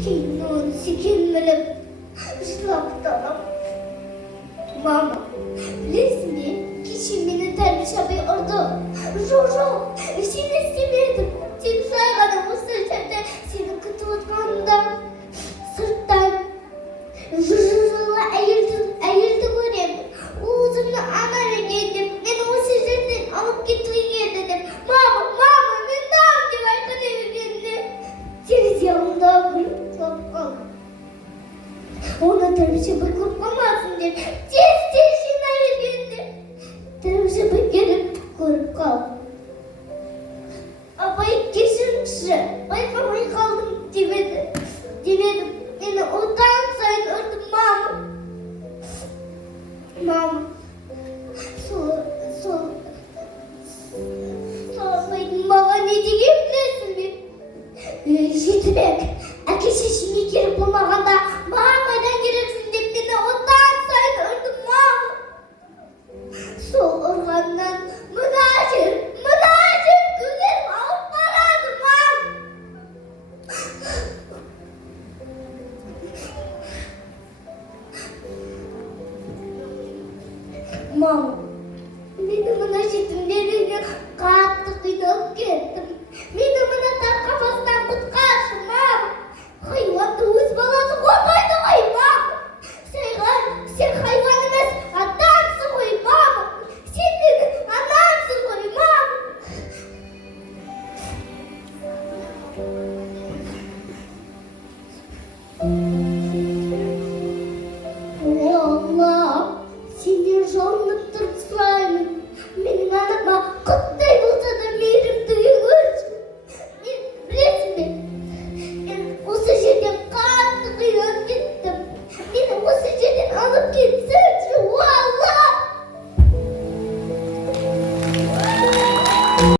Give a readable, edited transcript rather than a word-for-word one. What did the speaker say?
Кейін оны секен біліп, жылап талап. Мама, білесің бе, кеше мені тәрбиеші апай ұрды. Жоқ, сен істемедің. Тек жай ғана осы жерде сені күтіп отырғанымда сырттан жылы әйелді көремін. Ол өзімнің анам екен деп, мені осы жерден алып кетуге келді деп. Мама, мен дам деп айтқан емегенде терезе алдында күліп қалды. Оны тәрбиеші апай көріп қалмасын деп, тез жинай бергенде тәрбиеші апай келіп көріп қалды. Апай, кешіріңізші, байқамай қалдым демедім. Мені одан сайын ұрды, мама. Сол апайдың маған не деген білесің бе? Жетімек, әке-шешеме керек болмағанда маған қайдан керексің деп мені одан сайын ұрды, мама. Сол ұрғаннан мына жер көгеріп алып барады, мама.